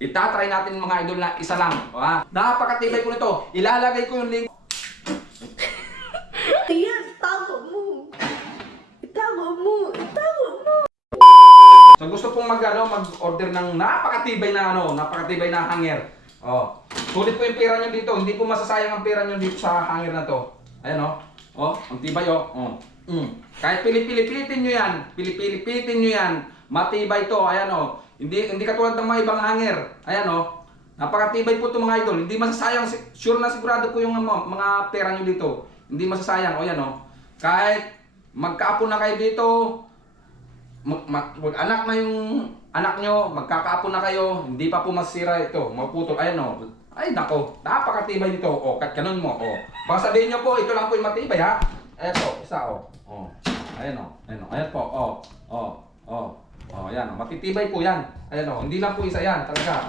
Itatry natin mga idol na isa lang. Napakatibay ko nito. Ilalagay ko yung link. Ayan, itago mo. Itago mo. Itago mo. So gusto pong mag-order ng napakatibay na hanger. Sulit po yung pera nyo dito. Hindi po masasayang ang pera nyo dito sa hanger na to. Ayan ang tibay Kahit pilipilipitin nyo yan. Pilipilipitin nyo yan. Matibay to. Ayan Hindi katulad ng mga ibang hanger. Ayan napakatibay po ito mga idol. Hindi masasayang. Sure na sigurado po yung mga pera nyo dito. Hindi masasayang. Ayan Kahit magkaapo na kayo dito. Mag-anak na yung anak nyo, magkakaapo na kayo, hindi pa po masira ito, maputol. Ayan Ay nako, napakatibay nito. Katkanon mo. Baka sabihin nyo po, ito lang po yung matibay ha. Eto, isa Ayan ayan po. Ayan matitibay po yan. Ayan hindi lang po isa yan, talaga.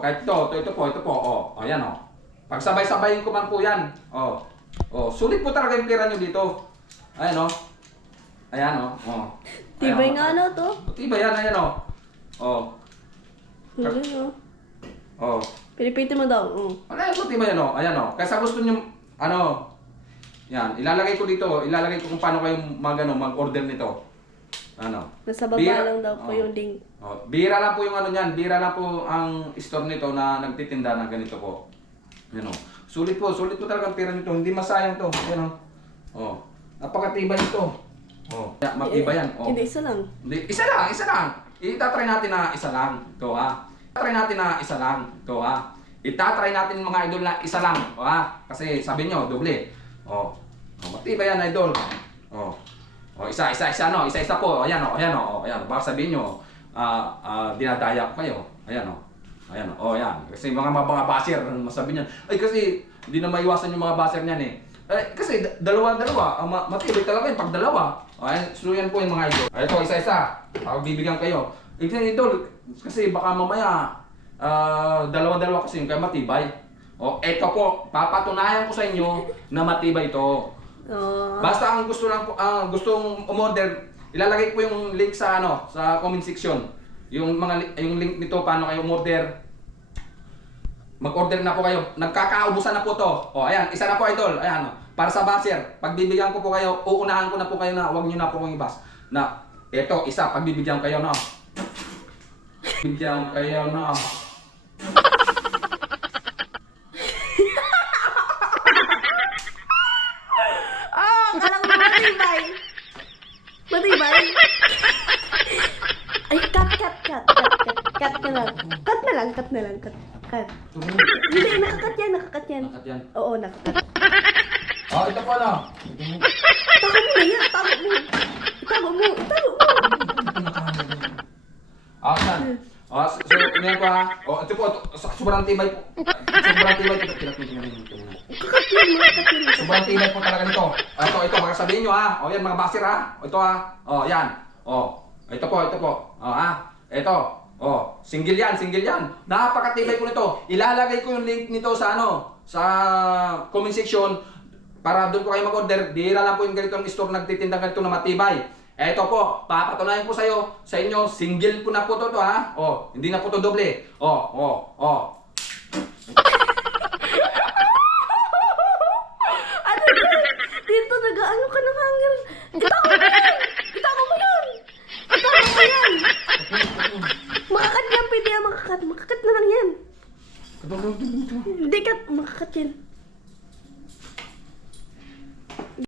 Kahit ito po. Ayan pagsabay-sabayin ko man po yan. Sulit po talaga yung pera nyo dito. Ayan Ayan Tibay nga to. Tibay yan, ayan Galing Pilipitin mo daw. Ayan tibay yan Ayan Kaya gusto nyo, yan, ilalagay ko dito, kung paano kayo mag-order nito. Nasa baba lang daw po yung link. Bira lang po yung bira lang po ang store nito na nagtitinda ng ganito po. Yan sulit po talaga ang pera nito, hindi masayang to. Ayan napakatibay nito. Matibay yan. Hindi, isa lang. Hindi, isa lang. Itatry natin na isa lang. Ito Itatry natin mga idol na isa lang. Kasi sabi nyo, doble. Matibay yan idol. Isa po. Ayan. Baka sabihin nyo, dinadaya ko kayo. Ayan. Yan. Kasi mga baser, masabi niyan. Ay kasi, hindi na maiwasan yung mga baser niyan kasi dalawa, matibay talaga yung pag dalawa. So yan po yung mga idol. Ito, isa-isa. Bibigyan kayo. Idol, kasi baka mamaya, dalawa-dalawa kasi yung kaya matibay. Eto po, papatunayan ko sa inyo na matibay ito. Basta ang gusto lang po, gustong umorder, ilalagay ko yung link sa sa comment section. Yung link nito paano kayo umorder. Mag-order na po kayo. Nagkakaubusan na po to. Ayan, isa na po idol. Ayan, para sa baser. Pagbibigyan ko po kayo, uunahan ko na po kayo na huwag niyo na po kong ibas. Na, eto, isa, pagbibigyan kayo na. Bigyan kayo na. Kala ko matibay. Matibay. Ay, cut na lang. Cut. Hindi, nakakat yan. Nakat yan. Oo, nakakat. Ito po Itago mo. Saan? So, ngayon ko ito po, sobrang tibay po. Sobrang tibay po talaga nito. Ito, baka sabihin nyo yan, mga basir Ito yan. Ito po. Single yan. Napakatibay po nito. Ilalagay ko yung link nito sa sa comment section para doon po kayo mag-order. Bihira lang po yung ganitong store nagtitinda ganito na matibay. Ito po, papatunayan ko sa inyo, single po na po to hindi na po to doble. Dito nag-ano ka ng hanger. Itago mo yan. Makakat yan, pwede yan makakat. Makakat na lang yan. Hindi kat, makakat yan.